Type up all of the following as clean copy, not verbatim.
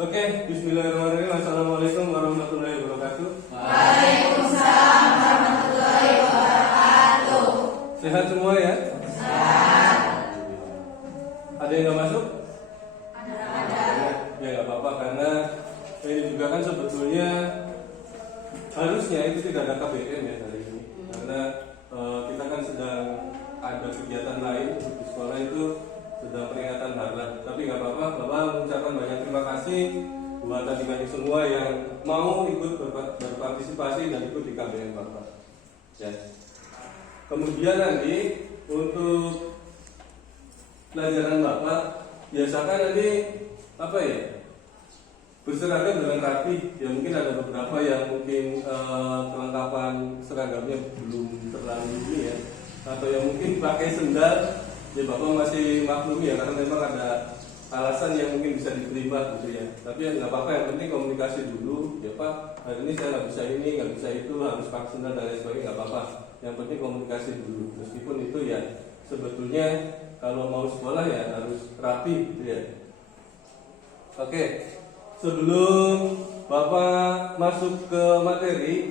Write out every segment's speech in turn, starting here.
Oke, bismillahirrahmanirrahim. Assalamualaikum warahmatullahi wabarakatuh. Waalaikumsalam warahmatullahi wabarakatuh. Sehat semua ya? Sehat. Ada yang nggak masuk? Ada. Ya nggak apa-apa, karena ini juga kan sebetulnya harusnya itu tidak ada KBM ya hari ini, karena kita kan sedang ada kegiatan lain di sekolah itu sedang peringatan Harlah. Tapi nggak apa-apa, Bapak mengucapkan banyak terima kasih buat adik-adik semua yang mau ikut berpartisipasi dan ikut di KBM Bapak. Ya. Kemudian nanti untuk pelajaran Bapak biasakan nanti apa ya, berseragam dengan rapi. Ya mungkin ada beberapa yang mungkin kelengkapan seragamnya belum terlalu ini ya, atau yang mungkin pakai sendal. Ya Bapak masih maklumi ya, karena memang ada alasan yang mungkin bisa diterima gitu ya. Tapi ya nggak apa-apa, yang penting komunikasi dulu. Ya Pak, hari ini saya nggak bisa ini, nggak bisa itu, harus pakai sendal dan lain sebagainya, nggak apa-apa. Yang penting komunikasi dulu. Meskipun itu ya sebetulnya kalau mau sekolah ya harus rapi gitu ya. Oke, sebelum Bapak masuk ke materi,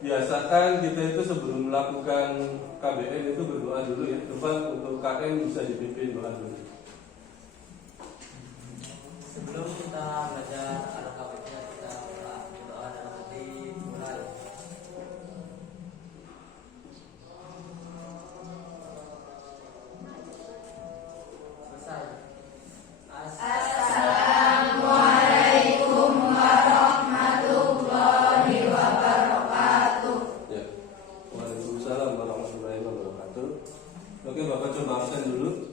biasakan kita itu sebelum melakukan KBM itu berdoa dulu ya. Coba untuk KM bisa dipimpin doa dulu. Sebelum kita belajar KBM, kita berdoa dalam hati mulai. Selesai. Assalamualaikum warahmatullahi wabarakatuh. Ya. Waalaikumsalam warahmatullahi wabarakatuh. Oke, Bapak coba absen dulu.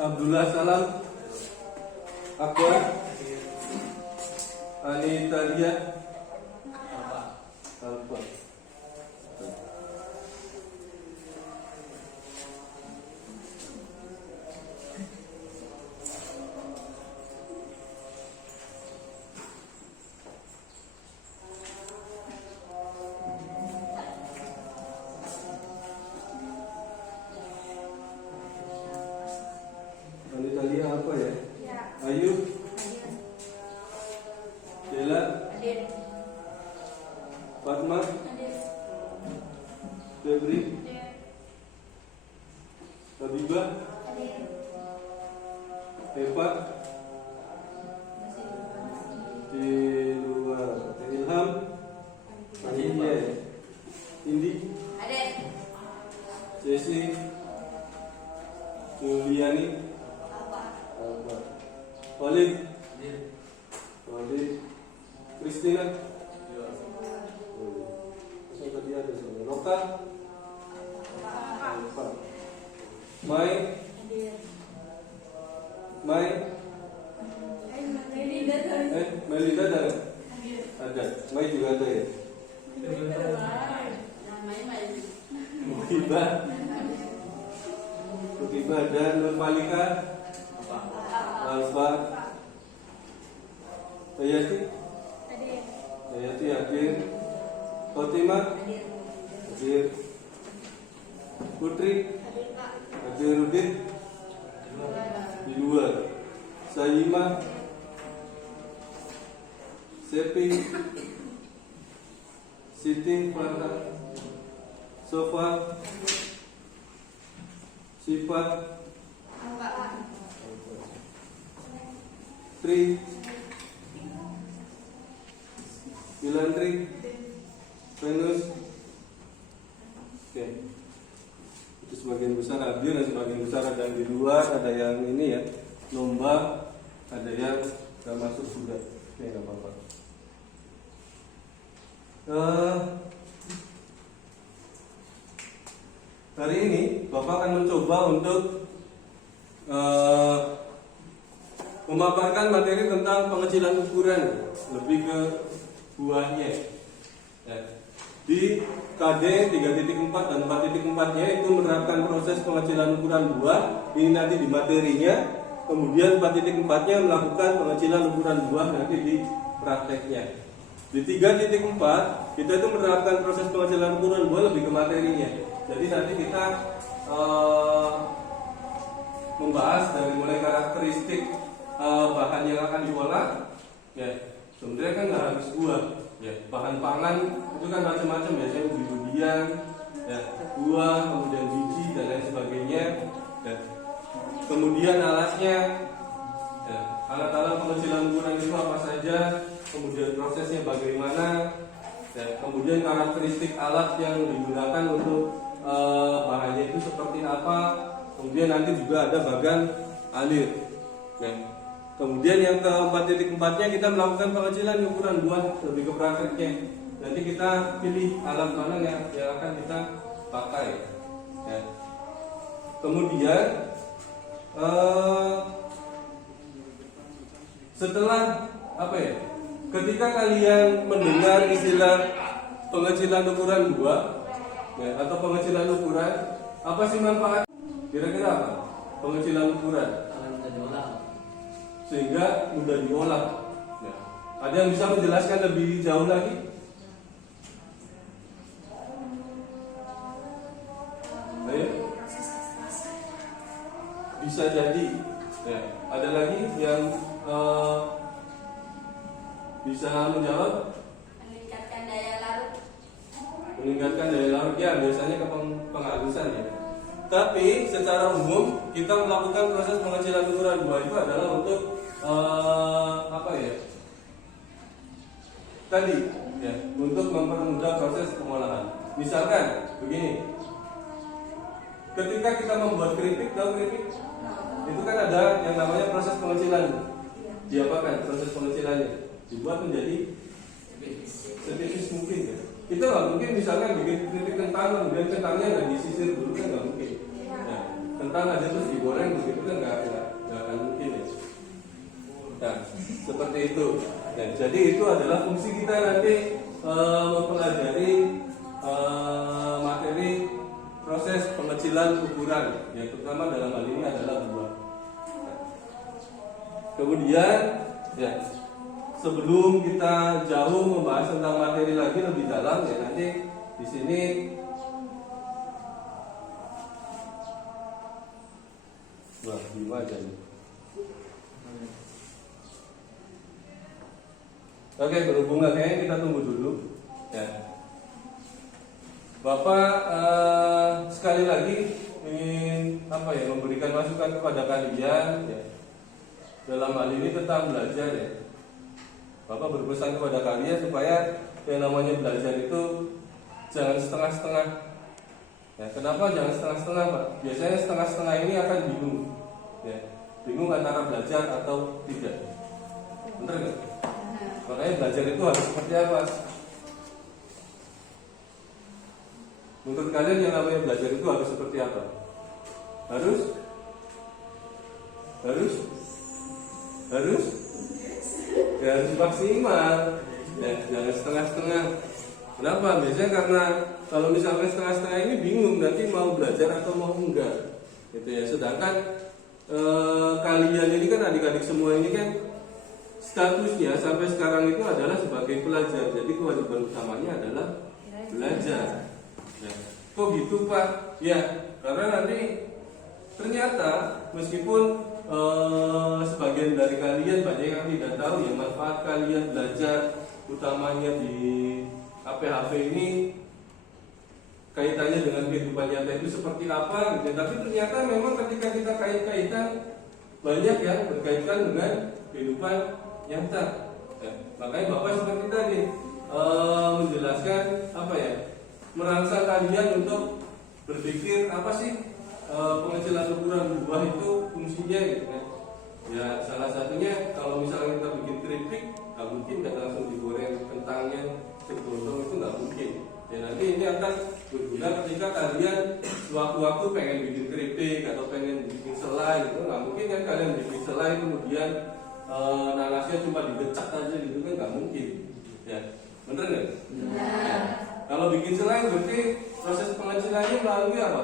Abdullah Salam, Akbar, Anitalia, Alfa. Anitalia apa ya? Ayu, Dela, Fatma, Febri, Habibah, Eva, di luar, Ilham, India, Indi, Jesse, Juliani, Walid, Kristina, terus yang tadi ada siapa? Roka, Alfa, Mai, Melida ada, Mai juga ada ya. Mukibah ada, Nur Malika, Alfa, Hayati hadir, Fatimah hadir, Putri hadir, Rudin di luar, Sayyimah, Sepi, Siti, Farah, Sofa, Sifat, Tri, Bilantri, Venus. Oke, itu sebagian besar hadir dan sebagian besar ada yang di luar, ada yang ini ya, lomba, ada yang gak masuk juga. Oke, gak apa-apa. Hari ini Bapak akan mencoba untuk memaparkan materi tentang pengecilan ukuran, lebih ke buahnya ya. Di KD 3.4 dan 4.4-nya itu menerapkan proses pengecilan ukuran buah. Ini nanti di materinya Kemudian 4.4-nya melakukan pengecilan ukuran buah nanti di prakteknya. Di 3.4 kita itu menerapkan proses pengecilan ukuran buah lebih ke materinya. Jadi nanti kita membahas dari mulai karakteristik bahan yang akan diolah. Ya, sebenarnya kan nggak harus buah. Ya, bahan pangan itu kan macam-macam, biasanya umbi-umbian, ya, buah, kemudian biji dan lain sebagainya. Ya. Kemudian alatnya, ya, alat-alat pengecilan ukuran itu apa saja, kemudian prosesnya bagaimana, ya, kemudian karakteristik alat yang digunakan untuk bahannya itu seperti apa, kemudian nanti juga ada bagan alir. Ya. Kemudian yang ke 4.4-nya kita melakukan pengecilan ukuran buah lebih ke prakteknya. Nanti kita pilih alat mana yang akan kita pakai. Ya. Kemudian setelah apa ya? Ketika kalian mendengar istilah pengecilan ukuran buah, ya, atau pengecilan ukuran, apa sih manfaat? Kira-kira apa? Pengecilan ukuran Akan mudah diolah. sehingga mudah diolah. Ya. Ada yang bisa menjelaskan lebih jauh lagi? Ayo. Bisa jadi. Ya. Ada lagi yang bisa menjawab? Meningkatkan daya larut. Meningkatkan daya larut, ya, biasanya ke penghalusan ya. Tapi secara umum kita melakukan proses pengecilan ukuran buah itu adalah untuk apa ya? Tadi ya, untuk mempermudah proses pengolahan. Misalkan begini, ketika kita membuat keripik, tahu keripik? Itu kan ada yang namanya proses pengecilan. Diapakan proses pengecilannya? Dibuat menjadi setipis mungkin ya. Kita nggak mungkin misalkan bikin keripik kentang, kemudian kentangnya nggak disisir dulu, kan nggak mungkin. Nah, kentang aja terus digoreng begitu kan nggak akan mungkin ya. Nah, seperti itu. Nah, jadi itu adalah fungsi kita nanti mempelajari materi proses pengecilan ukuran, yang terutama dalam hal ini adalah buah. Kemudian, ya, sebelum kita jauh membahas tentang materi lagi lebih dalam, ya nanti di sini wah gimana aja nih. Oke, berhubung kayaknya kita tunggu dulu. Ya, Bapak sekali lagi ingin apa ya, memberikan masukan kepada kalian ya, dalam hal ini tentang belajar ya. Bapak berpesan kepada kalian supaya yang namanya belajar itu jangan setengah-setengah. Ya, kenapa jangan setengah-setengah, Pak? Biasanya setengah-setengah ini akan bingung. Ya, bingung antara belajar atau tidak. Benar nggak? Makanya belajar itu harus seperti apa? Menurut kalian yang namanya belajar itu harus seperti apa? Harus ya, harus maksimal. Ya, jangan setengah-setengah. Kenapa? Biasanya karena kalau misalnya setengah-setengah ini bingung nanti mau belajar atau mau enggak. Gitu ya. Sedangkan kalian ini kan adik-adik semua ini kan statusnya sampai sekarang itu adalah sebagai pelajar. Jadi kewajiban utamanya adalah belajar. Ya. Kok gitu, Pak? Ya, karena nanti ternyata meskipun sebagian dari kalian banyak yang tidak tahu ya manfaat kalian belajar, utamanya di HP ini kaitannya dengan kehidupan nyata itu seperti apa gitu. Tapi ternyata memang ketika kita kait-kaitan banyak yang berkaitan dengan kehidupan nyata. Ya, makanya Bapak seperti tadi menjelaskan apa ya, merangsang kalian untuk berpikir apa sih pengecilan ukuran buah itu fungsinya gitu kan. Ya salah satunya kalau misalnya kita bikin keripik, nggak mungkin nggak langsung digoreng kentangnya segotong, itu nggak mungkin. Ya nanti ini akan berguna ketika kalian sewaktu-waktu pengen bikin keripik atau pengen bikin selai gitu. Nggak mungkin kan kalian bikin selai kemudian nanasnya cuma dibecak aja gitu kan, nggak mungkin. Ya bener nggak? Ya. Kalau bikin selai berarti proses pengecilannya melalui apa?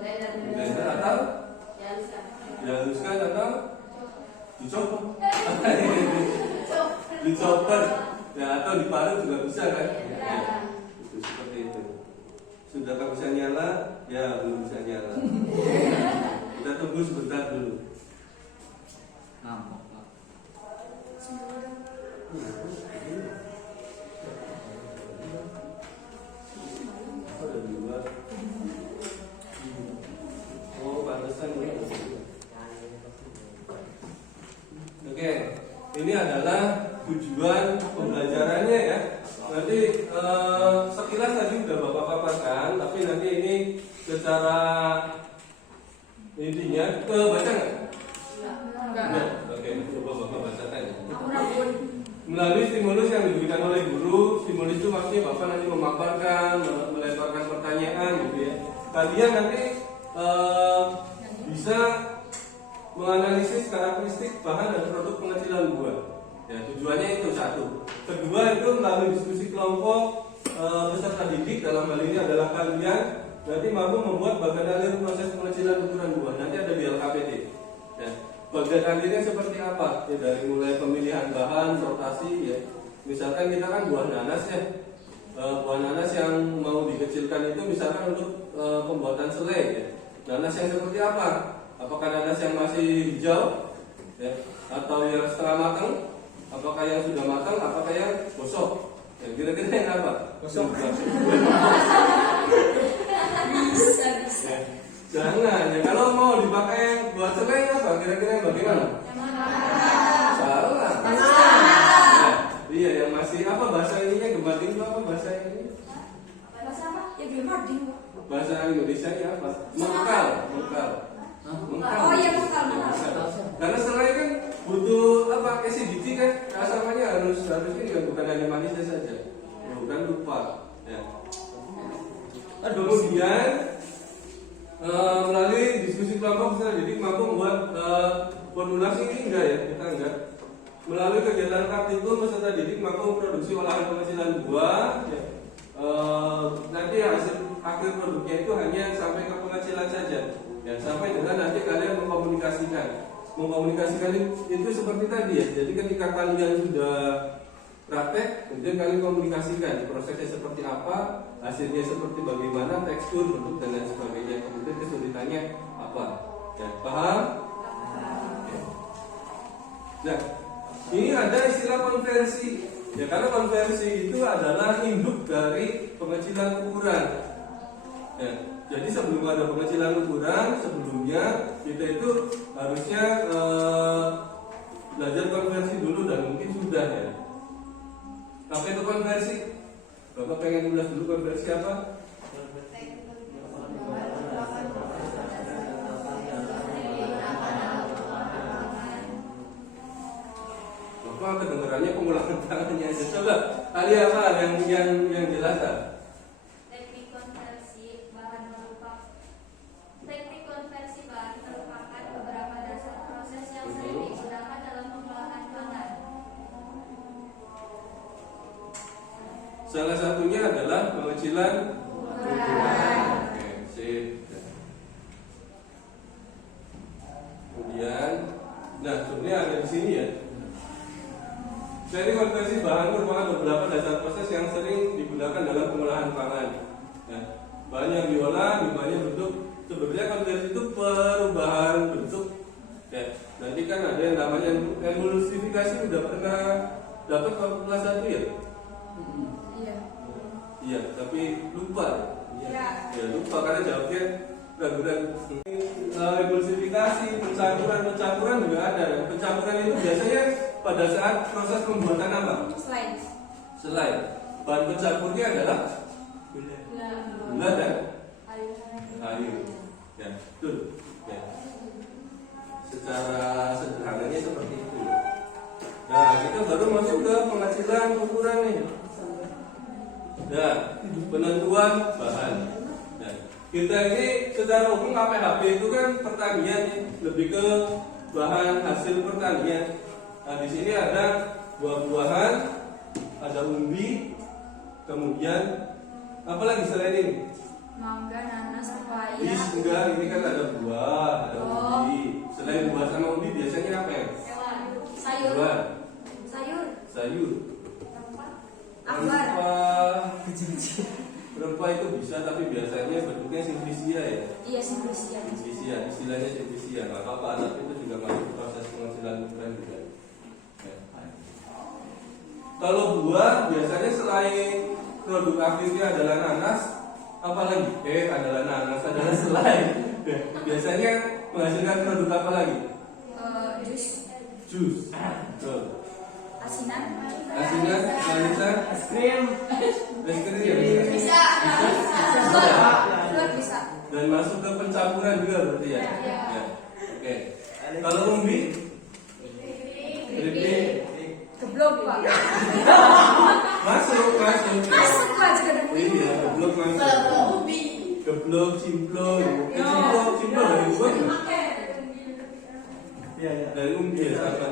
Blender atau dihaluskan atau telur. Ya, atau diparut juga bisa kan? Ya. Ya, itu seperti itu. Sudahkah bisa nyala? Ya, belum bisa nyala. Kita tunggu sebentar dulu. Ngambek, Pak. Ada dua. Oh, pantesan ya. Oke, ini adalah tujuan pembelajarannya ya. Nanti sekilas tadi udah Bapak paparkan, tapi nanti ini secara intinya baca nggak? Enggak. Oke, coba Bapak bacakan ya. Melalui stimulus yang diberikan oleh guru, stimulus itu maksudnya Bapak nanti memaparkan, melemparkan pertanyaan gitu ya. Kalian nanti bisa menganalisis karakteristik bahan dan produk pengecilan buah. Ya, tujuannya itu satu. Kedua itu melalui diskusi kelompok peserta didik, dalam hal ini adalah kalian nanti mampu membuat bagian alir proses pengecilan ukuran buah. Nanti ada di LKPD. Ya. Bagian alirnya seperti apa? Ya, dari mulai pemilihan bahan, rotasi ya. Misalkan kita kan buah nanas ya. Buah nanas yang mau dikecilkan itu misalkan untuk pembuatan selai ya. Nanas yang seperti apa? Apakah nanas yang masih hijau ya, atau yang setengah matang? Apakah yang sudah matang? Apakah yang gosok? Ya, kira-kira yang apa? Gosok. Bisa. Ya, jangan. Ya, kalau mau dipakai buat selai apa? Kira-kira yang bagaimana? Salah. Ya, iya, yang masih apa bahasa ininya? Gemading itu apa bahasa ini? Bahasa apa? Ya gemading. Bahasa Indonesia-nya apa? Mengkal. Oh iya, mengkal. Karena selai kan butuh apa? Acidity kan, asamannya harus ini kan, bukan hanya manisnya saja. Bukan lupa. Ya. Kemudian melalui diskusi kelompok peserta didik mampu membuat formulasi ini enggak ya, kita enggak. Melalui kegiatan praktikum peserta didik mampu memproduksi olahan pengecilan buah. Ya. Nanti hasil akhir produknya itu hanya sampai ke pengecilan saja. Ya, sampai dengan nanti kalian mengkomunikasikan itu seperti tadi ya. Jadi ketika kalian sudah praktek, kemudian kalian komunikasikan prosesnya seperti apa, hasilnya seperti bagaimana, tekstur, bentuk dan lain sebagainya. Kemudian kesulitannya apa? Ya, paham? Ya. Nah, ini ada istilah konversi. Ya, karena konversi itu adalah induk dari pengecilan ukuran. Ya, jadi sebelum ada pengecilan ukuran, sebelumnya kita itu harusnya belajar konversi dulu dan mungkin sudah ya. Apa itu konversi? Bapak pengen ulas dulu konversi apa? Bapak kedengarannya pengulangan tangannya aja. Coba kali apa yang jelas tak? Teknik konversi bahan merupakan beberapa dasar proses yang sering digunakan dalam pengolahan pangan. Salah satunya adalah pengecilan ukuran. Oke, sip. Kemudian, nah sebenarnya ada di sini ya. Jadi konversi bahan merupakan beberapa dasar proses yang sering digunakan dalam pengolahan pangan. Nah, bahan yang diolah berbagai bentuk. Sebenarnya konversi itu perubahan bentuk. Ya, nanti kan ada yang namanya emulsifikasi. Udah pernah dapat kelas 1 ya? Iya. Iya, tapi lupa. Iya. Ya lupa karena jawabnya ragu-ragu. Emulsifikasi, pencampuran juga ada. Pencampuran itu biasanya pada saat proses pembuatan apa? Selai. Bahan pencampurnya adalah gula dan air. Ya, betul. Ya. Secara sederhananya seperti itu. Nah, kita baru masuk ke pengecilan ukuran nih. Nah, penentuan bahan. Nah, kita ini secara umum KPHP itu kan pertanian nih, lebih ke bahan hasil pertanian. Nah, di sini ada buah-buahan, ada umbi, kemudian apa lagi selain ini? Mangga, nanas, pepaya. Enggak, ini kan ada buah, ada umbi. Selain buah sama umbi biasanya apa ya? Sayur. Buah, Sayur. sayur. Berupa itu bisa, tapi biasanya bentuknya simplisia ya. Iya, simplisia. Simplisia, istilahnya simplisia. Nggak apa-apa, tapi itu juga masuk proses penghasilan ukuran juga. Ya. Kalau buah biasanya selain produk aktifnya adalah nanas, apalagi? Adalah nanas, adalah selain. Biasanya menghasilkan produk apa lagi? Jus. Jus. Betul. Asinan. Asinan, manisan, Es krim. es krim ya bisa. Bisa. Fluid bisa. Dan masuk ke pencampuran juga berarti ya. Ya. Ya. Oke. Kalau umbi, keripik, Geblok, Pak. masuk. Masuk Pak, juga ada bunyi. Iya, geblok masuk. Geblok, cimplok, cimplok dari buah. Iya, iya. Dari umbi ya sama.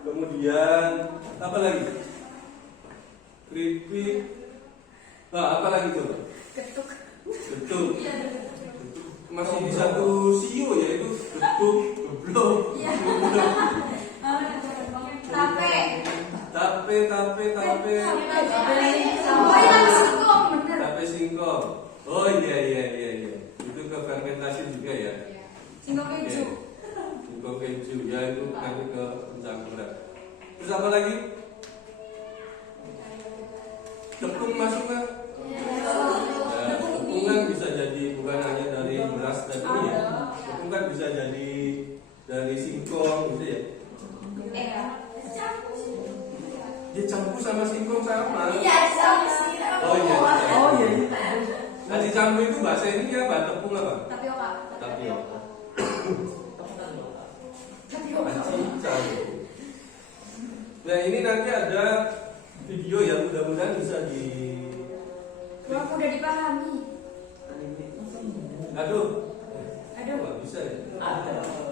Kemudian apa lagi? Keripik. Apa lagi tuh? Ketuk. Betul. Masih di satu sio yaitu getuk, geblok, Iya. geblok. Tape. Tape. Oh iya, singkong, bener. Tape singkong. Oh iya. Itu ke fermentasi juga ya. Singkong keju. Singkong keju ya, itu nanti ke pencampuran. Terus apa lagi? Tepung masuk nggak? Ya, tepung kan bisa jadi bukan hanya dari beras dan ini ya. Tepung kan bisa jadi dari singkong gitu ya. Dia campur sama singkong sama. Iya, sama Oh iya. Oh iya. Nah dicampur itu bahasa ini apa? Tepung apa? Tapioka. Tapioka. Tapioka. Cincang. Nah ini nanti ada video ya, mudah-mudahan bisa di. Wah, aku udah dipahami. Aduh. Aduh. Nggak bisa ya.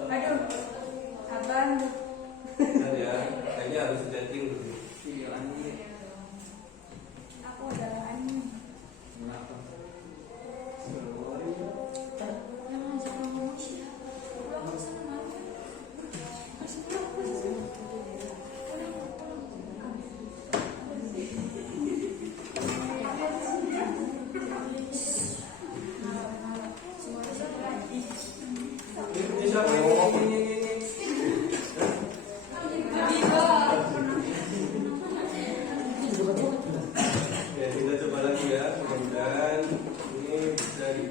Aduh. Abang. Nah, ya, kayaknya harus setting dulu. Video anime. Aku udah ani. Yang ngajak ngomong siapa? Pulang ke sana. Masih pulang. Ini siapa ini? Ya, kita coba lagi ya, mudah-mudahan ini bisa di.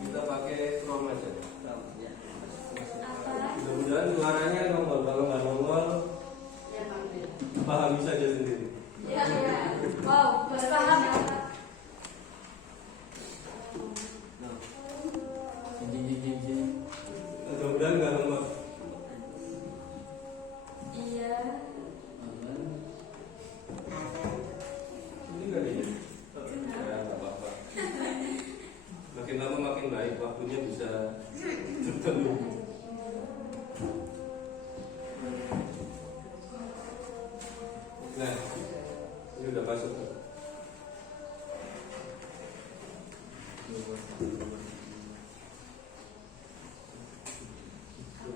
Kita pakai Chrome aja. Mudah-mudahan suaranya nongol, kalau nggak nongol pahami saja sendiri. Wow, harus paham ya. Mudah-mudahan nggak nongol. Iya. Ini nggak ada. Ya nggak apa-apa. Makin lama makin baik, waktunya bisa tertentu. Nah, ini udah masuk.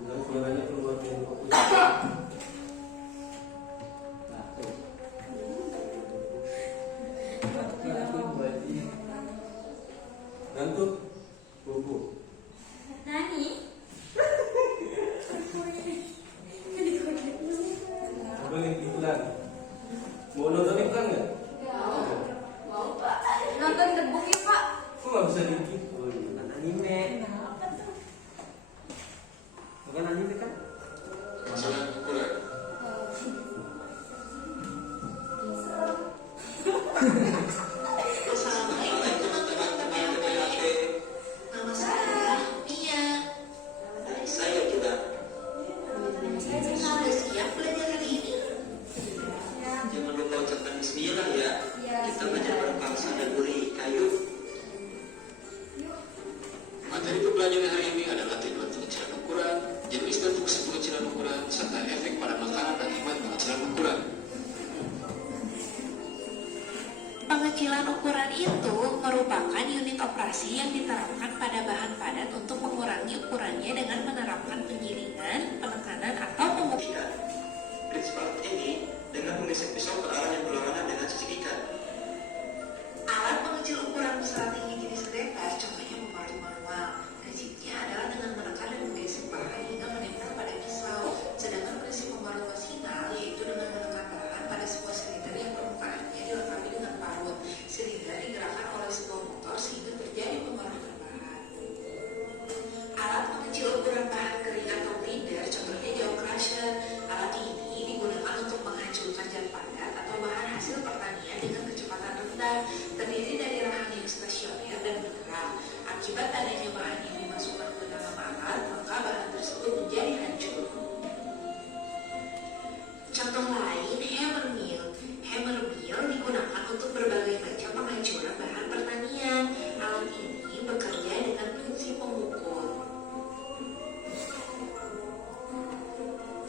Dan suaranya keluar dari fokus. Ngantuk, bobo. Nani? Apa nih iklan? Mau nonton iklan nggak? Nonton The Book ya, Pak? Kok nggak bisa dikit? Oh, iya. Anime. Bukan anime kan? Jangan lupa ucapkan bismillah ya. Kita belajar berbangsa dan beri kayu. Materi pembelajaran hari ini adalah tujuan pengecilan ukuran, jenis dan fungsi pengecilan ukuran, serta efek pada makanan akibat pengecilan ukuran. Pengecilan ukuran itu merupakan unit operasi yang diterapkan pada bahan padat untuk mengurangi ukurannya dengan menerapkan penggilingan, penekanan, atau pemukulan. Prinsip ini dengan menggesek pisau ke arah yang berlawanan dengan sisi ikan. Alat pengecil ukuran besar tinggi jenis grater contohnya membalut manual. Prinsipnya adalah dengan menekan dan menggesek bahan hingga menempel pada pisau. Sedangkan prinsip membalut masinal yaitu dengan menekan bahan pada sebuah silinder yang permukaannya dilengkapi dengan parut. Silinder digerakkan oleh sebuah motor sehingga terjadi pembarutan bahan. Alat pengecil ukuran bahan kering atau grinder contohnya jaw crusher. Alat ini digunakan untuk menghancurkan zat padat atau bahan hasil pertanian dengan kecepatan rendah, terdiri dari rahang yang stasioner dan bergerak. Akibat adanya bahan yang dimasukkan ke dalam alat, maka bahan tersebut menjadi hancur. Contoh lain, hammer mill. Hammer mill digunakan untuk berbagai macam penghancuran bahan pertanian. Alat ini bekerja dengan prinsip memukul.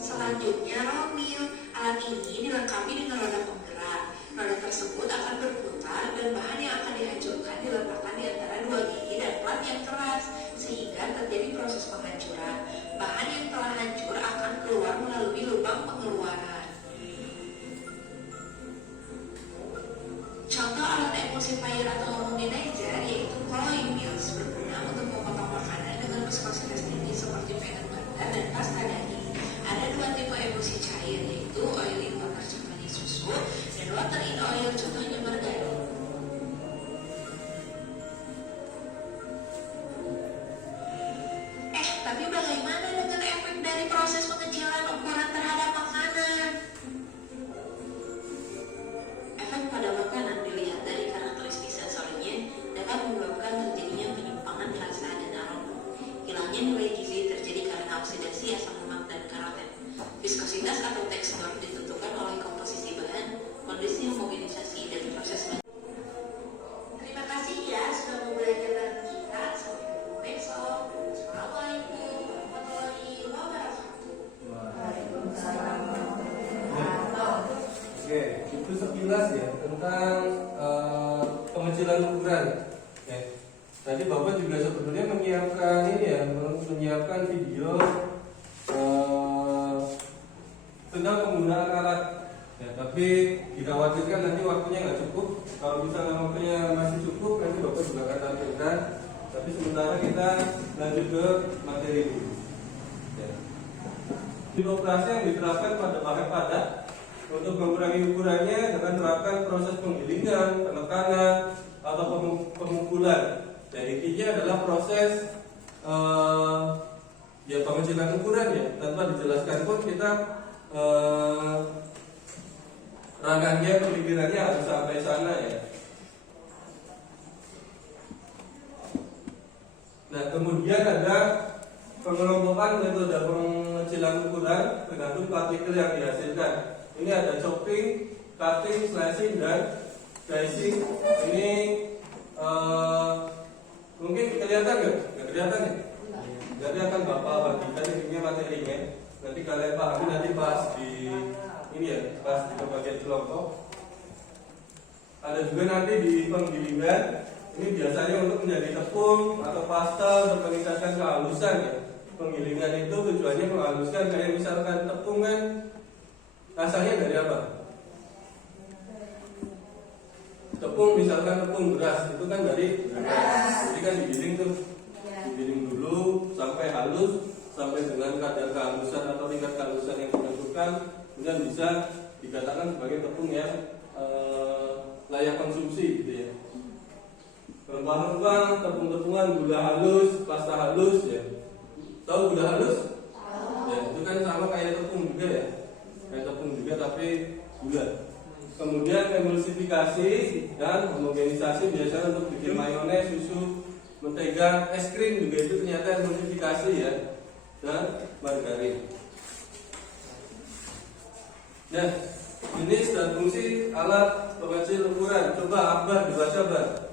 Selanjutnya, roll mill. Alat ini dilengkapi dengan roda penggerak. Roda tersebut akan berputar dan bahan yang akan dihancurkan diletakkan di antara dua gigi dan plat yang keras sehingga terjadi proses penghancuran. Bahan yang telah hancur akan keluar melalui lubang pengeluaran. Contoh alat emulsifier atau homogenizer yaitu colloid mills berguna untuk memotong makanan dengan viskositas tinggi seperti peanut butter dan pasta daging. Ada dua tipe emulsi cair yaitu oil in water contohnya susu dan water in oil contohnya margarin. Tapi bagaimana dengan efek dari proses pengecilan ukuran terhadap makanan? Efek pada makanan dilihat dari karakteristik sensorinya dapat menyebabkan terjadinya penyimpangan rasa dan aroma. Hilangnya nilai gizi terjadi karena oksidasi asam lemak dan karoten. Viskositas atau tekstur ditentukan oleh komposisi bahan, kondisi homogenisasi, dan proses. Terima kasih ya sudah mau belajar bareng kita. Sampai ketemu besok. Assalamualaikum warahmatullahi wabarakatuh. Oke, itu sekilas ya tentang pengecilan ukuran. Oke. Tadi Bapak juga sebetulnya menyiapkan ini ya, menyiapkan video tentang penggunaan alat. Ya, tapi dikhawatirkan nanti waktunya nggak cukup. Kalau misalnya waktunya masih cukup, nanti Bapak juga akan tampilkan. Tapi sementara kita lanjut ke materi dulu. Ya. Di operasi yang diterapkan pada bahan padat untuk mengurangi ukurannya dengan menerapkan proses penggilingan, penekanan, atau pemukulan. Dan intinya adalah proses ya pengecilan ukuran ya. Tanpa dijelaskan pun kita rangkaian pemikirannya harus sampai sana ya. Nah, kemudian ada pengelompokan metode pengecilan ukuran tergantung partikel yang dihasilkan. Ini ada chopping, cutting, slicing, dan dicing. Ini mungkin kelihatan nggak? Nggak kelihatan ya? Jadi akan Bapak bagikan ini materinya. Nanti kalian pahami nanti pas di ini ya, pas di bagian kelompok. Ada juga nanti di penggilingan. Ini biasanya untuk menjadi tepung atau pasta untuk meningkatkan kehalusan ya. Penggilingan itu tujuannya menghaluskan, kayak misalkan tepung kan asalnya dari apa? Tepung misalkan tepung beras itu kan dari beras. Jadi kan digiling tuh, digiling dulu sampai halus, sampai dengan kadar kehalusan atau tingkat kehalusan yang ditentukan, kemudian bisa dikatakan sebagai tepung yang layak konsumsi gitu ya. Rempah-rempah, tepung-tepungan, gula halus, pasta halus ya. Tahu gula halus? Ya, itu kan sama kayak tepung juga ya. Kayak tepung juga tapi gula. Kemudian emulsifikasi dan homogenisasi biasanya untuk bikin mayones, susu, mentega, es krim juga itu ternyata emulsifikasi ya. Dan margarin. Nah, jenis dan fungsi alat pengecil ukuran. Coba Akbar dibaca Bar.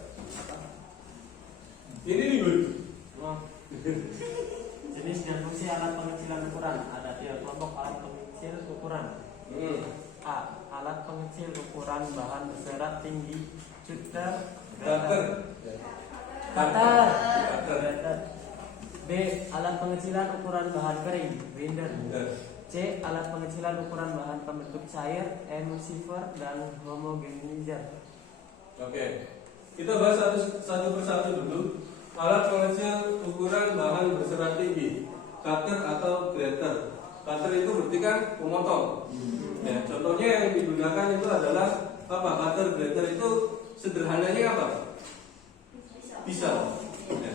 Ini nih Bud. Jenis dan fungsi alat pengecilan ukuran ada di kelompok alat pengecil ukuran. A. Alat pengecil ukuran bahan berserat tinggi Cutter. Cutter. Cutter. B. Alat pengecilan ukuran bahan kering, grinder. Ya. C. Alat pengecilan ukuran bahan pembentuk cair, emulsifer dan homogenizer. Oke, kita bahas satu persatu dulu. Alat pengecil ukuran bahan berserat tinggi, cutter atau grater. Cutter itu berarti kan pemotong. Ya, contohnya yang digunakan itu adalah apa? Cutter, grater itu sederhananya apa? Pisau. Ya.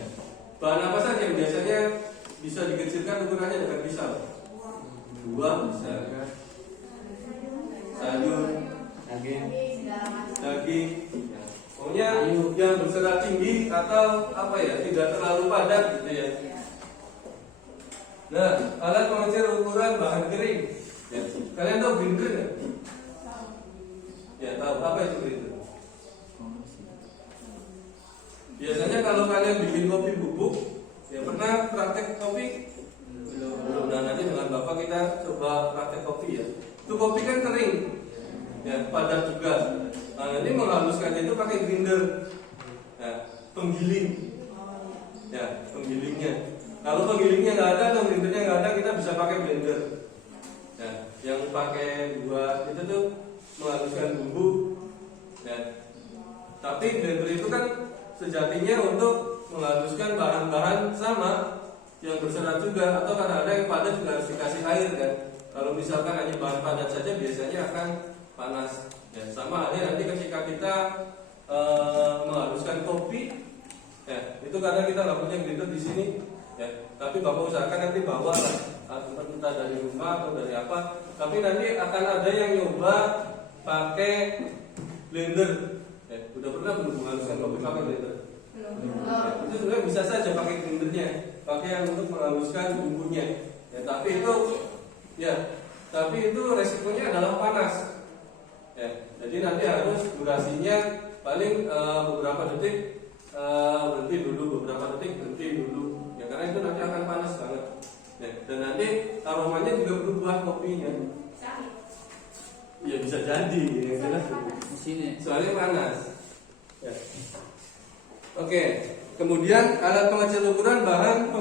Bahan apa saja yang biasanya bisa dikecilkan ukurannya dengan pisau? Buah bisa, sayur, daging. Pokoknya yang berserat tinggi atau apa ya, tidak terlalu padat gitu ya. Nah, alat pengecil ukuran bahan kering. Ya. Kalian tahu grinder nggak? Ya, tahu apa itu grinder? Biasanya kalau kalian bikin kopi bubuk, ya pernah praktek kopi? Belum. Nah, nanti dengan bapak kita coba praktek kopi ya. Itu kopi kan kering, ya padat juga. Nah, nanti menghaluskannya itu pakai grinder, ya, penggiling, ya penggilingnya. Kalau penggilingnya nggak ada atau grindernya nggak ada, kita bisa pakai blender. Ya, yang pakai buat itu tuh menghaluskan bumbu, ya. Tapi blender itu kan sejatinya untuk menghaluskan bahan-bahan sama yang berserat juga, atau karena ada yang padat juga harus dikasih air kan. Kalau misalkan hanya bahan padat saja biasanya akan panas. Ya, sama halnya nanti ketika kita menghaluskan kopi, ya itu karena kita nggak punya grinder di sini, ya. Tapi bapak usahakan nanti bawa lah, entah dari rumah atau dari apa. Tapi nanti akan ada yang nyoba pakai blender. Ya, udah pernah belum menghaluskan kopi pakai blender? Ya, itu sebenarnya bisa saja pakai blendernya, pakai yang untuk menghaluskan bumbunya. Ya, tapi itu resikonya adalah panas. Ya, jadi nanti harus durasinya paling beberapa detik berhenti dulu, beberapa detik berhenti dulu. Ya, karena itu nanti akan panas banget. Ya, dan nanti aromanya juga berubah kopinya. Ya bisa jadi, yang jelas Di sini. soalnya panas. Ya. Oke, kemudian alat pengecil ukuran bahan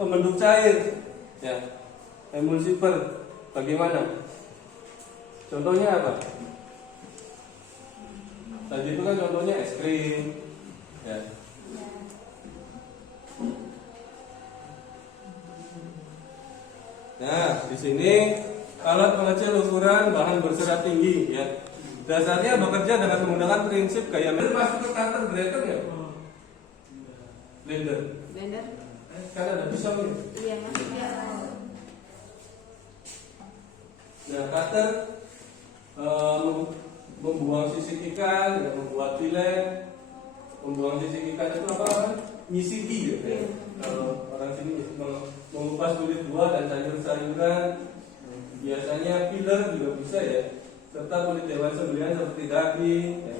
pembentuk cair, ya, emulsifer. Bagaimana? Contohnya apa? Tadi itu kan contohnya es krim, ya. Nah, di sini alat pengecil ukuran bahan berserat tinggi, ya. Dasarnya bekerja dengan menggunakan prinsip gaya meter. Masuk ke cutter grater ya? Blender. Blender? Kan ada pisaunya. Iya, Mas. Iya. Nah, cutter membuang sisik ikan, ya, membuat filet. Membuang sisik ikan itu apa? Nyisiki ya. Kalau orang sini mengupas kulit buah dan sayur-sayuran. Biasanya peeler juga bisa ya. Serta kulit hewan sembelihan seperti daging. Ya.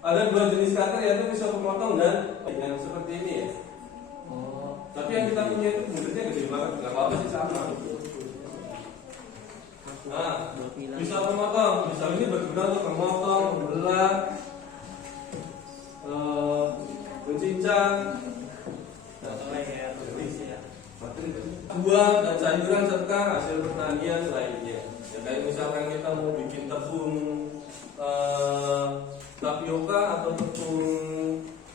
Ada dua jenis cutter, yaitu pisau pemotong dan yang seperti ini ya. Oh. Tapi yang kita punya itu blendernya gede banget, nggak apa-apa sih sama. Nah, pisau pemotong, pisau ini berguna untuk memotong, membelah, mencincang, buah dan sayuran serta hasil pertanian lainnya. Ya, kayak misalkan kita mau bikin tepung tapioka atau tepung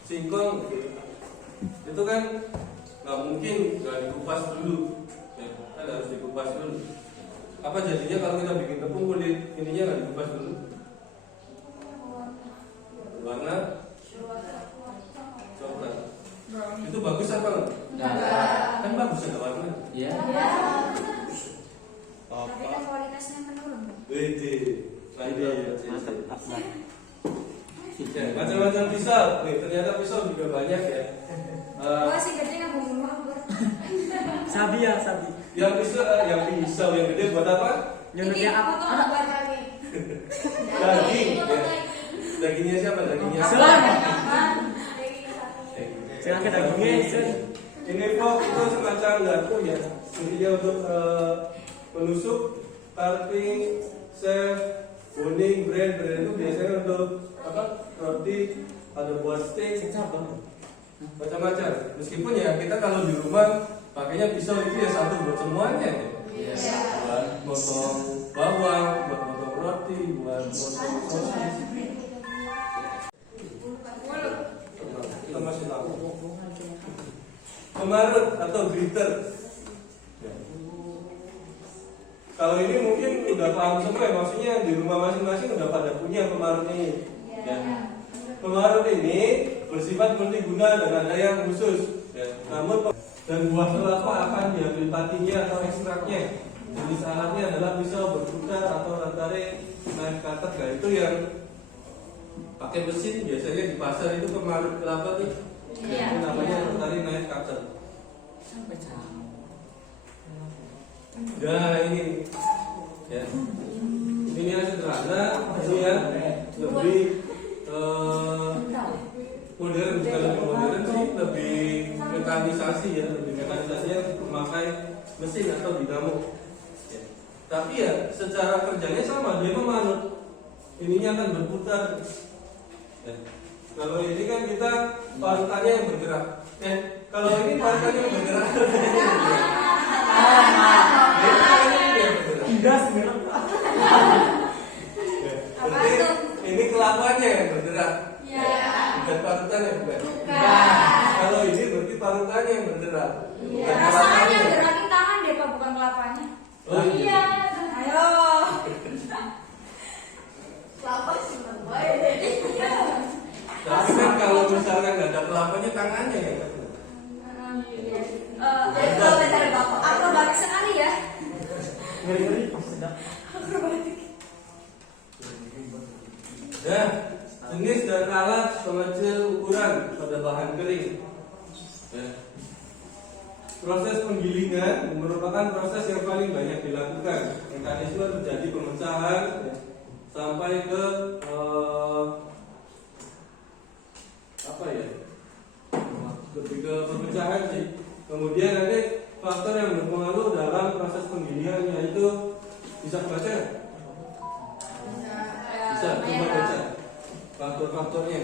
singkong, itu kan nggak mungkin nggak dikupas dulu, ya, kan harus dikupas dulu. Apa jadinya kalau kita bikin tepung kulit ininya nggak dikupas dulu? Warna coklat. Itu bagus apa enggak? Kan bagus ada warna. Iya. Tapi kan kualitasnya menurun. Wede, Mantap. ya, macam-macam pisau. Nih, ternyata pisau juga banyak ya. Oh, si gede nggak bunuh aku. Sabi ya, sabi. Yang pisau yang gede buat apa? Nyunutnya apa? Potong buat lagi. Daging. Ya. Dagingnya siapa? Dagingnya Selang. Eh, Silakan dagingnya. Ini pok itu semacam garpu ya. Jadi dia untuk menusuk, carving, chef, boning, bread itu biasanya untuk apa? roti, ada buat steak, macam-macam. Meskipun ya kita kalau di rumah pakainya pisau itu ya satu buat semuanya ya. Buat potong bawang, buat potong roti, buat potong sosis. Kita masih tahu. Pemarut atau gritter. Ya. Kalau ini mungkin udah paham semua ya, maksudnya di rumah masing-masing udah pada punya pemarut ini. Ya. Pemarut ini bersifat multiguna dan ada yang khusus. Ya. Namun dan buah kelapa akan diambil patinya atau ekstraknya. Jenis alatnya adalah pisau berputar atau rotary knife cutter. Nah itu yang pakai mesin biasanya di pasar itu pemarut kelapa tuh. Itu namanya rotary knife cutter. Nah ini ya. Ini yang sederhana, ini yang lebih modern, bukan lebih modern sih, lebih mekanisasi ya, lebih mekanisasi yang memakai mesin atau dinamo. Ya. Tapi ya secara kerjanya sama, dia memanut, ininya akan berputar. Ya. Kalau ini kan kita parutannya yang bergerak. Kalau ini parutannya yang bergerak. Ini kelapanya yang bergerak. Bukan parutannya bukan. Kalau ini berarti parutannya yang bergerak. Bukan Rasanya kelapanya. gerakin tangan deh Pak, bukan kelapanya. Oh iya. Ayo. Tapi kan kalau misalkan nggak ada kelapanya tangannya ya. Akrobatik sekali ya. Dan jenis dan alat pengecil ukuran pada bahan kering. Ya. Proses penggilingan merupakan proses yang paling banyak dilakukan. Mekanisme terjadi pemecahan ya, sampai ke apa ya? Lebih ke pemecahan sih. Kemudian nanti faktor yang berpengaruh dalam proses penggilingan yaitu bisa baca? Bisa, coba baca faktor-faktornya.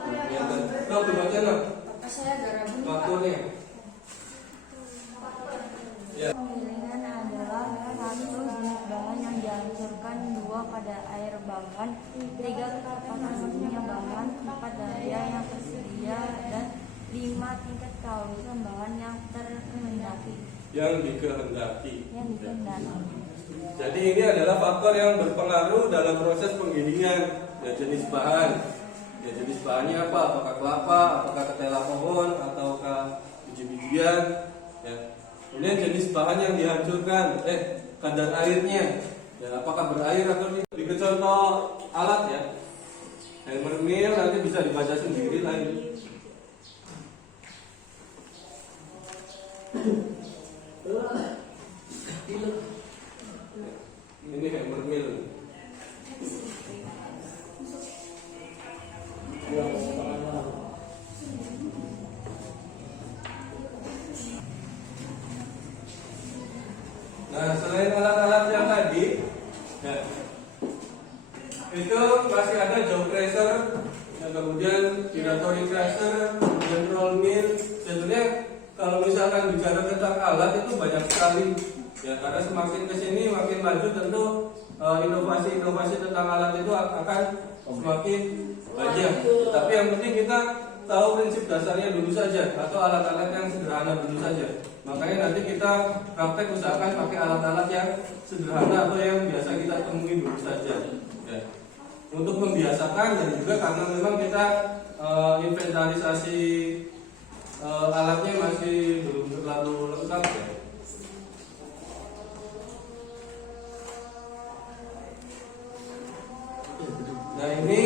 Kelihatan. Kau baca nggak? Saya garabu. Faktornya. Ya. Penggilingan adalah satu jenis bahan yang dihancurkan, dua pada air bahan, tiga kecepatan masuknya bahan, empat daya yang tersedia, dan lima tingkat kehalusan bahan yang terkehendaki. Yang dikehendaki. Jadi ini adalah faktor yang berpengaruh dalam proses penggilingan. Ya, jenis bahan. Ya, jenis bahannya apa? Apakah kelapa, apakah ketela pohon, ataukah biji-bijian? Ya. Kemudian jenis bahan yang dihancurkan, kadar airnya. Ya, apakah berair atau tidak? Beri contoh alat ya. Hammer mill nanti bisa dibaca sendiri lagi. Ini hammer mill. Nah, selain alat-alat yang tadi, ya, itu masih ada jaw crusher, dan kemudian giratory crusher, kemudian roll mill. Sebenarnya kalau misalkan bicara tentang alat itu banyak sekali, ya, karena semakin kesini makin maju tentu inovasi-inovasi tentang alat itu akan semakin banyak. Tapi yang penting kita tahu prinsip dasarnya dulu saja, atau alat-alat yang sederhana dulu saja. Makanya nanti kita praktek usahakan pakai alat-alat yang sederhana atau yang biasa kita temui dulu saja. Ya. Untuk membiasakan dan juga karena memang kita inventarisasi alatnya masih belum terlalu lengkap ya. Nah ini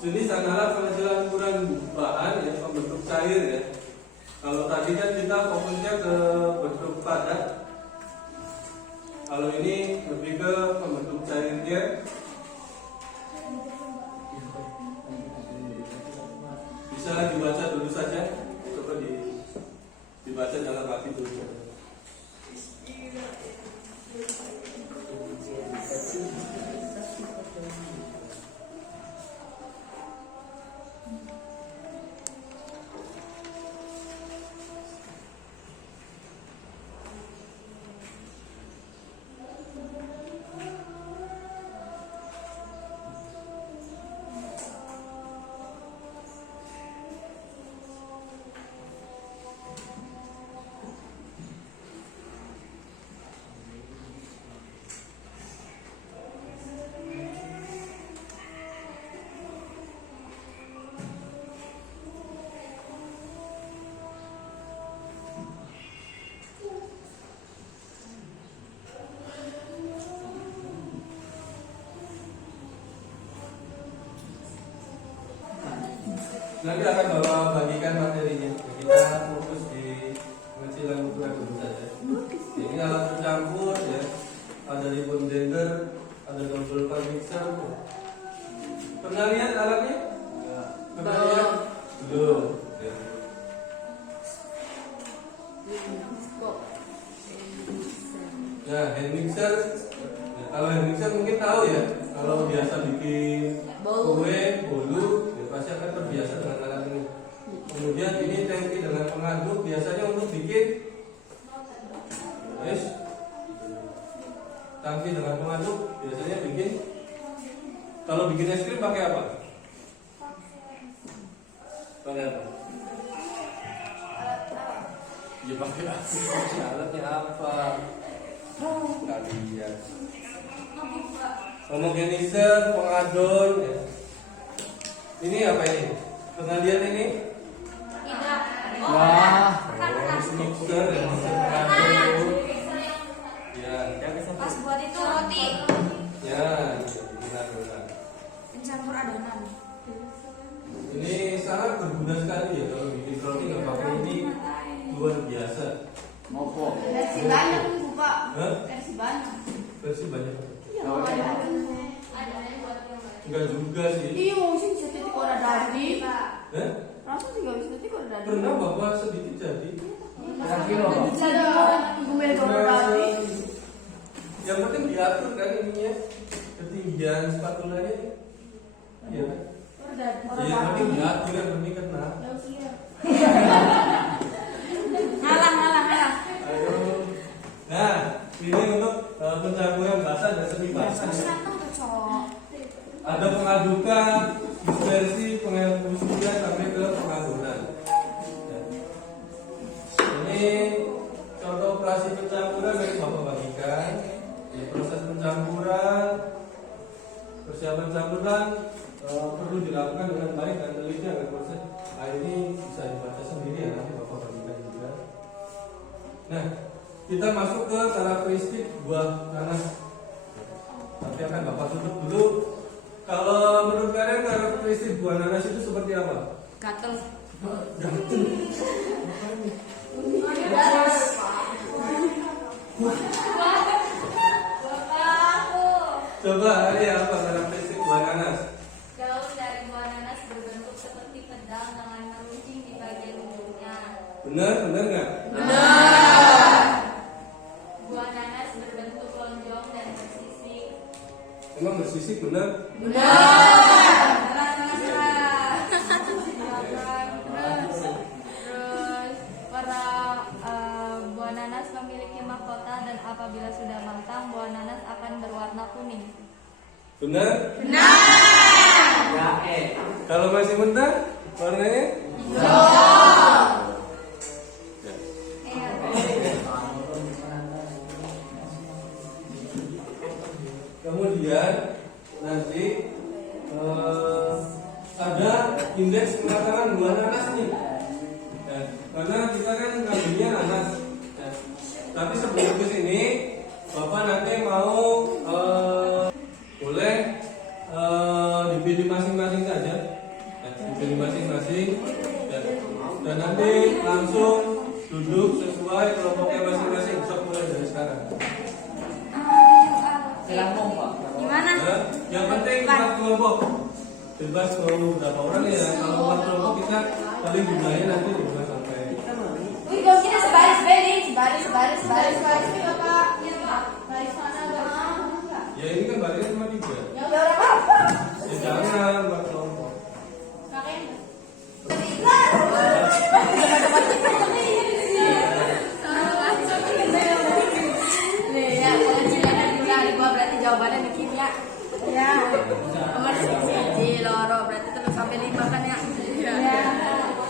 jenis dan alat pengecilan ukuran bahan ya, pembentuk cair ya. Kalau tadi kan kita fokusnya ke bentuk padat. Kalau ini lebih ke pembentuk cairnya. Bisa dibaca dulu saja. Coba dibaca dalam hati dulu. Nanti akan bawa bagikan materinya. Kita fokus di pengecilan ukuran dulu saja. Ini alat pencampur ya. Ada ribbon blender, ada double pan mixer. Pernah lihat alatnya? Pernah lihat? Belum. Ya. Nah, hand mixer. Ya, kalau hand mixer mungkin tahu ya. Kalau biasa bikin kue, bolu, ya pasti akan terbiasa dengan alat ini. Kemudian ini tangki dengan pengaduk biasanya untuk bikin yes. Tangki dengan pengaduk biasanya bikin. Kalau bikin es krim pakai apa? Pakai apa? Ya pakai apa? Alatnya apa? Kalian. Homogenizer, pengadon ya. Ini apa ini? Pernah lihat ini? Tidak. Wah. Mixer ya, pengadon. Ya, Pas buat itu roti. ya, benar. Pencampur adonan. Ini sangat berguna sekali ya kalau bikin roti nggak pakai ini luar biasa. Mopo. Versi banyak tuh Pak. Hah? Versi banyak. Versi banyak. Ada yang buat Enggak juga sih. iya mungkin bisa titik orang dari. Hah? Langsung juga bisa titik orang dari. Pernah bapak sedikit jadi. Berapa kilo? Bisa gue orang dari. Yang penting diatur kan ininya, ketinggian spatulanya. Iya kan? Orang Yang penting diatur, yang penting kena. Ngalah. Aduh. Nah, ini untuk pencampuran basah dan semi basah. Senang tuh cowok. Ada pengadukan, dispersi, pengelusian sampai ke pengadukan. Ini contoh operasi pencampuran yang bapak bagikan. Di proses pencampuran, persiapan campuran perlu dilakukan dengan baik dan teliti agar proses. Nah ini bisa dibaca sendiri ya, nanti bapak bagikan juga. Nah, kita masuk ke karakteristik buah nanas. Tapi akan bapak tutup dulu. Kalau menurut kalian karakteristik buah nanas itu seperti apa? Gatel. Gatel. Coba hari apa karakteristik buah nanas? Daun dari buah nanas berbentuk seperti pedang dengan meruncing di bagian ujungnya. Benar nggak? Buah nanas berbentuk lonjong dan bersisik. Emang bersisik benar? Terus para buah nanas memiliki mahkota dan apabila sudah matang buah nanas akan berwarna kuning. Benar? Ya, Kalau masih mentah, warnanya? Kemudian nanti ada indeks kematangan buah nanas nih. Ya, karena kita kan ngambilnya nanas. Ya. Tapi sebelum ke sini, bapak nanti mau boleh dipilih masing-masing saja. Ya, dipilih masing-masing. Ya. Dan nanti langsung duduk sesuai kelompoknya masing-masing. Sok mulai dari sekarang. Silakan Pak. Gimana? Ya, yang penting empat kelompok. Bebas mau berapa orang ya. Kalau empat kelompok kita paling jumlahnya nanti 5 sampai. Wih, kalau kita sebaris, sebaris, Bapak. Iya, Pak. Baris mana, Bang? Ya ini kan barisnya cuma 3. Ya udah apa? Ya jangan 4 kelompok. Nih ya, kalau cilekan dikali gua berarti jawabannya nih kimia. Ya. Nomor siji loro berarti terus sampai 5 kan ya. Iya.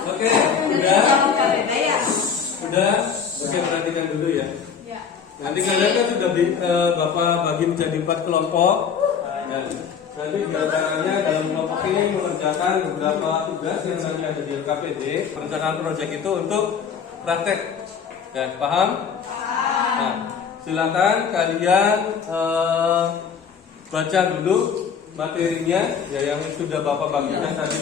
Oke, Jadi udah. jawab KBB ya. Udah. Oke, perhatikan dulu ya. Ya. Nanti kalian kan sudah Bapak bagi menjadi 4 kelompok. Dan nanti diantaranya dalam kelompok ini mengerjakan beberapa tugas yang nanti ada di LKPD. Perencanaan proyek itu untuk praktek. Ya, paham? Nah, silakan kalian baca dulu materinya ya yang sudah Bapak bagikan tadi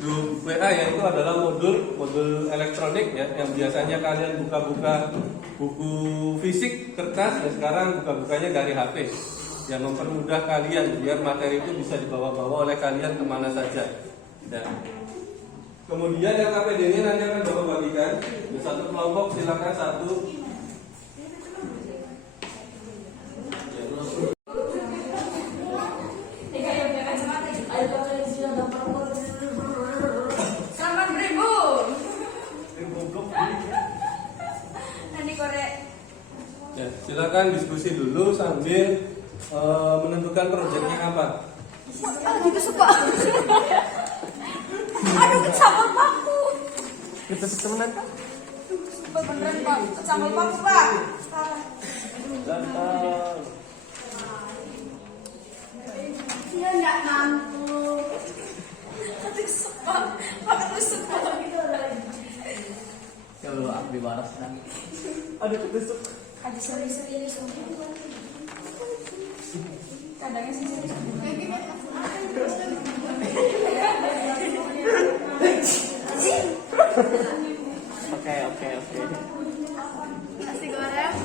di grup WA ya, itu adalah modul elektronik ya, yang biasanya kalian buka-buka buku fisik kertas, ya sekarang buka-bukanya dari HP, yang mempermudah kalian biar materi itu bisa dibawa-bawa oleh kalian kemana saja. Ya. Kemudian yang KPD ini nanti akan Bapak bagikan di satu kelompok, silakan satu. Ya, silakan diskusi dulu sambil menentukan proyeknya apa. Gitu suka. Aduh, kecambal paku. Kita temenan kan? Beneran Pak, kecambal paku Pak. Datang. Dia nggak ngantuk. Tusuk Pak, pakai tusuk Pak gitu lagi. Ya lu abdi waras dan Ada ketusuk. Ada seri-seri semua. Kadangnya sih oke. nasi goreng.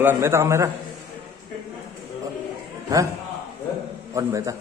Jalan beta kamera. Hah? On beta.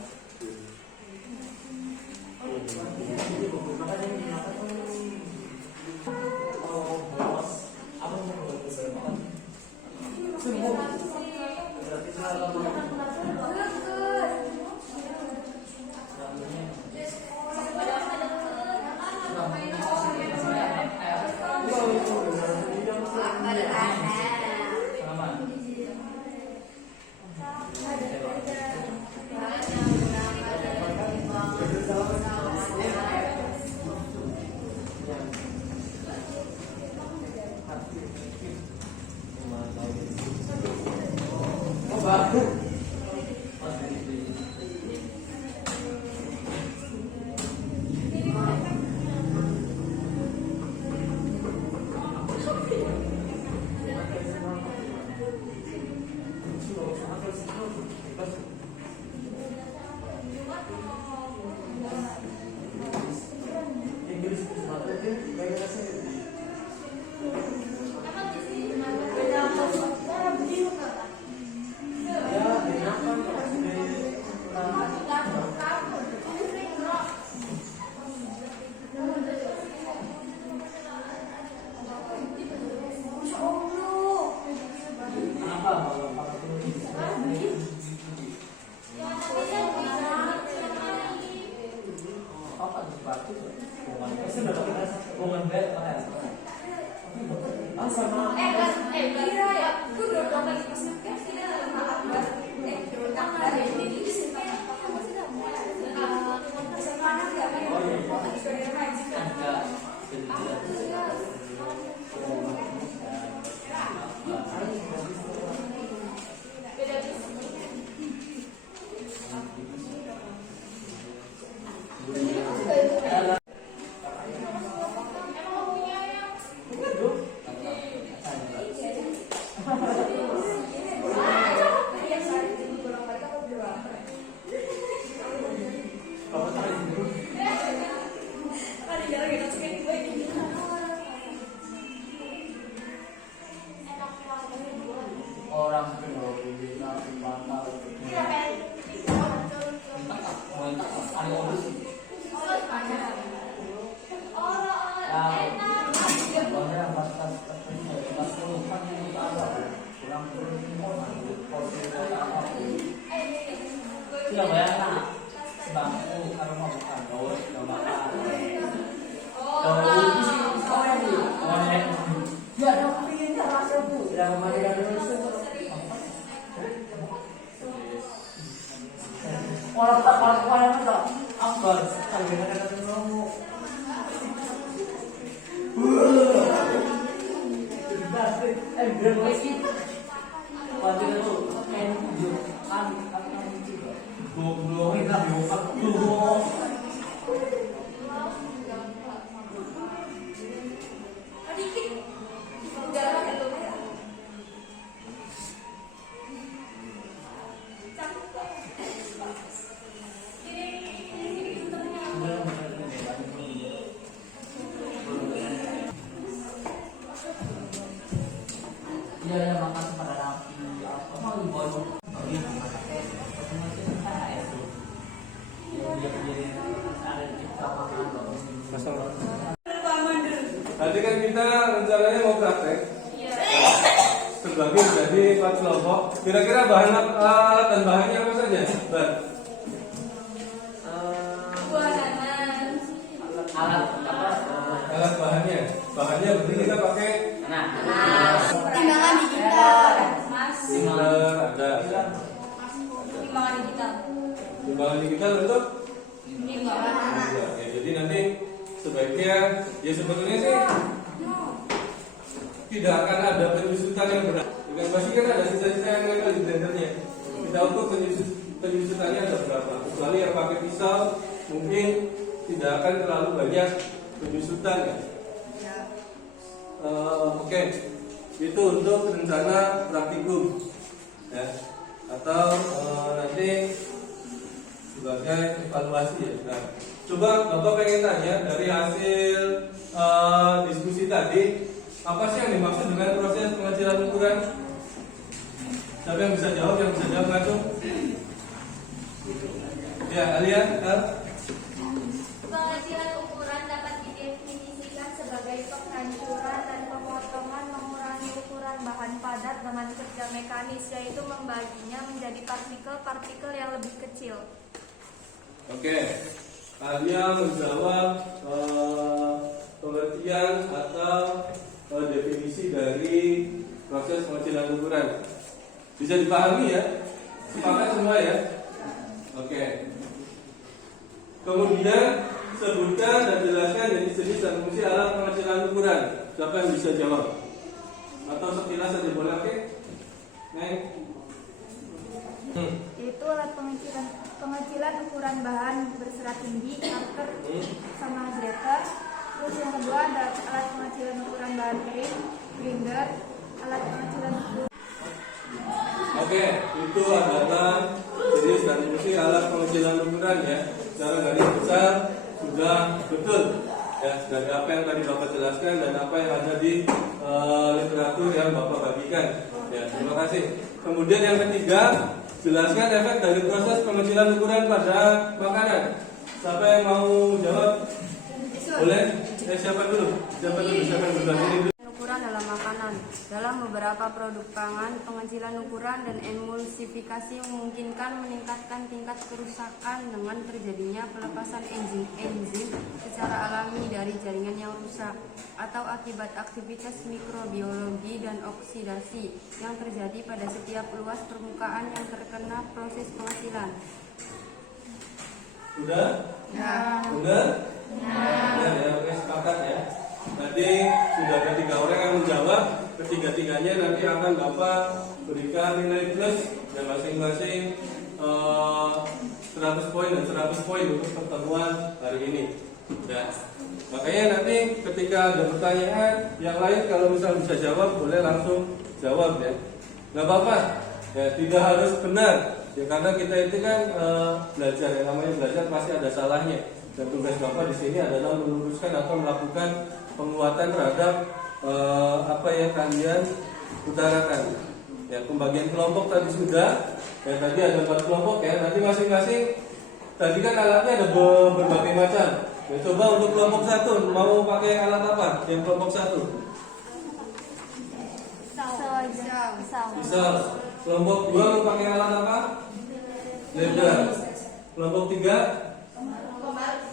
Nanti kan kita rencananya mau praktek terbagi menjadi 4 kelompok. Kira-kira bahan alat dan bahannya apa saja? Alat bahannya. Bahannya berarti kita pakai Timbangan digital. Timbangan ada. Timbangan digital. Timbangan digital untuk Timbangan. ya, jadi nanti sebaiknya ya sebetulnya sih tidak akan ada penyusutan yang berat. Dengan pasti kan ada sisa-sisa yang nempel di blendernya. Kita ukur penyusutannya ada berapa. Kecuali yang pakai pisau mungkin tidak akan terlalu banyak penyusutan ya. Oke. Itu untuk rencana praktikum ya. Atau nanti sebagai evaluasi ya. Nah, coba Bapak pengen tanya dari hasil diskusi tadi, apa sih yang dimaksud dengan proses pengecilan ukuran? Siapa yang bisa jawab? Yang bisa jawab langsung. Ya, Alia. Pengecilan ukuran dapat didefinisikan sebagai penghancuran dan pemotongan mengurangi ukuran bahan padat dengan kerja mekanis, yaitu membaginya menjadi partikel-partikel yang lebih kecil. Oke, Alia menjawab pengertian atau definisi dari proses pengecilan ukuran. Bisa dipahami ya? Sepakat semua ya? Oke. Kemudian sebutkan dan jelaskan jenis-jenis dan fungsi alat pengecilan ukuran. Siapa yang bisa jawab? Atau sekilas saja boleh? Oke? Neng. Yaitu alat pengecilan ukuran bahan berserat tinggi, marker sama grater. Terus yang kedua ada alat pengecilan ukuran bahan kering, grinder, alat pengecilan ukuran. Oke, itu adalah jenis dan fungsi alat pengecilan ukuran ya. Secara garis besar sudah betul ya dari apa yang tadi Bapak jelaskan dan apa yang ada di literatur yang Bapak bagikan. Ya, terima kasih. Kemudian yang ketiga, jelaskan efek dari proses pengecilan ukuran pada makanan. Siapa yang mau jawab? Boleh? Siapa dulu? Siapa yang berbagi dulu? Ukuran dalam makanan. Dalam beberapa produk pangan, pengecilan ukuran dan emulsifikasi memungkinkan meningkatkan tingkat kerusakan dengan terjadinya pelepasan enzim secara alami dari jaringan yang rusak atau akibat aktivitas mikrobiologi dan oksidasi yang terjadi pada setiap luas permukaan yang terkena proses pengecilan. Sudah? Sudah? Ya, oke, sepakat ya. Nanti sudah ada 3 orang yang menjawab, ketiga-tiganya nanti akan Bapak berikan nilai plus dan masing-masing 100 poin dan 100 poin untuk pertemuan hari ini. Ya. Makanya nanti ketika ada pertanyaan yang lain, kalau misal bisa jawab boleh langsung jawab ya. Nggak apa-apa, ya, tidak harus benar. Ya, karena kita itu kan belajar, yang namanya belajar pasti ada salahnya. Dan tugas Bapak di sini adalah meluruskan atau melakukan penguatan terhadap apa yang kalian utarakan. Ya, pembagian kelompok tadi sudah. Ya, tadi ada 4 kelompok ya. Nanti masing-masing tadi kan alatnya ada berbagai macam. Ya, coba untuk kelompok 1 mau pakai alat apa? Yang kelompok 1. Pisau. Kelompok 2 mau pakai alat apa? Lebar. Kelompok 3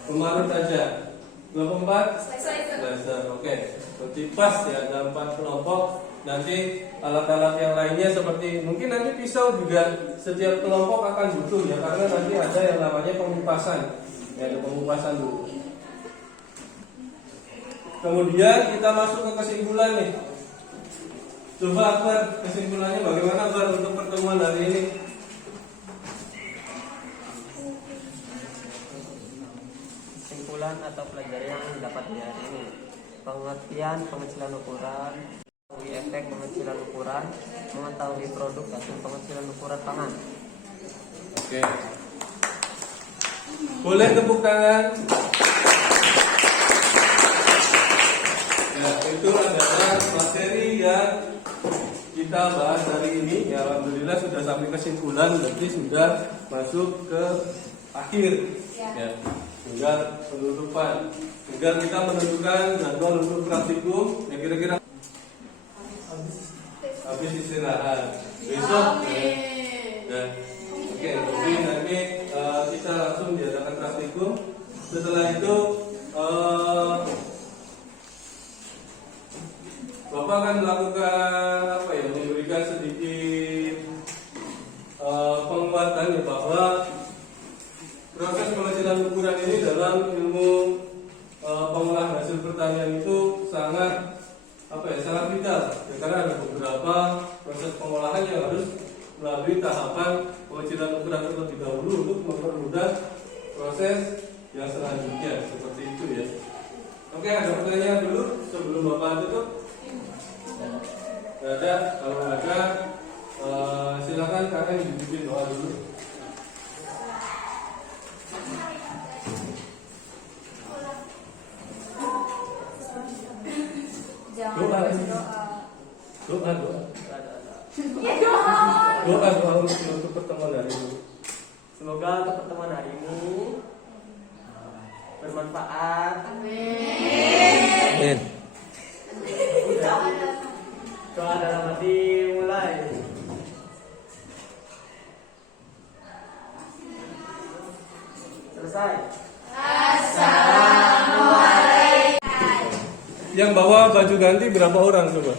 pemarut saja. Kelompok 4 laser. Oke. Berarti pas ya, ada 4 kelompok. Nanti alat-alat yang lainnya seperti mungkin nanti pisau juga setiap kelompok akan butuh ya, karena nanti ada yang namanya pengupasan. Ya, ada pengupasan dulu. Kemudian kita masuk ke kesimpulan nih. Coba Akbar, kesimpulannya bagaimana Akbar untuk pertemuan hari ini? Kesimpulan atau pelajaran yang dapat di hari ini: pengertian pengecilan ukuran, efek pengecilan ukuran, mengetahui produk hasil pengecilan ukuran pangan. Oke. Boleh tepuk tangan. Ya, itu adalah materi yang kita bahas hari ini. Ya, alhamdulillah sudah sampai kesimpulan, berarti sudah masuk ke akhir. Ya. Tinggal penutupan. Tinggal kita menentukan jadwal untuk praktikum. Ya, kira-kira habis istirahat. Besok. Ya. Oke, jadi nanti kita langsung diadakan praktikum. Setelah itu Bapak akan melakukan apa ya? Memberikan sedikit penguatan ya, bahwa proses pengecilan ukuran ini dalam ilmu pengolahan hasil pertanian itu sangat sangat vital ya, karena ada beberapa proses pengolahan yang harus melalui tahapan pengecilan ukuran terlebih dahulu untuk mempermudah proses yang selanjutnya, seperti itu ya. Oke, ada pertanyaan dulu sebelum Bapak tutup? Ada, kalau ada silakan kalian dipimpin doa dulu. Jangan doa. Doa. Ya doa. Doa untuk pertemuan hari ini. Semoga untuk pertemuan hari ini bermanfaat. Amin. Doa dalam hati mulai. Selesai. Yang bawa baju ganti berapa orang coba?